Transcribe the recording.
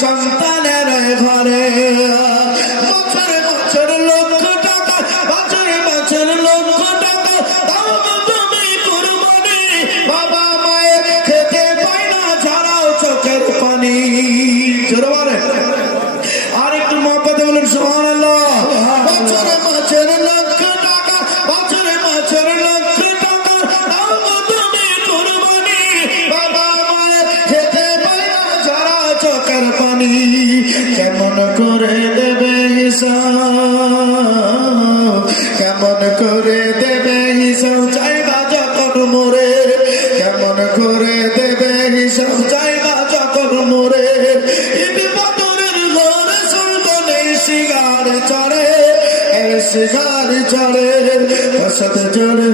সন্তানের ঘরে বছর বছর লক্ষ টাকা, বছর বছর লক্ষ টাকা দাও তুমি কুরবানি, বাবা মায়ের খেতে পায় না ছাড়াও চোখের পানি। জোরে বলে আর একটু মহব্বতে বলুন সুবহানাল্লাহ। বছর বছর লক্ষ টাকা, বছর বছর লক্ষ টাকা দাও তুমি কুরবানি, বাবা মায়ের খেতে পায় না ছাড়াও চোখের পানি। কেমন করে দেবে হিসাব, কেমন করে দেবে হিসাব চাইবা যখন মোরে, কেমন করে দেবে হিসাব চাইবা যখন মোরে। ইবি বদরের ঘরে সুলতানে শিগার চড়ে, শিগার চড়ে, বসত চড়ে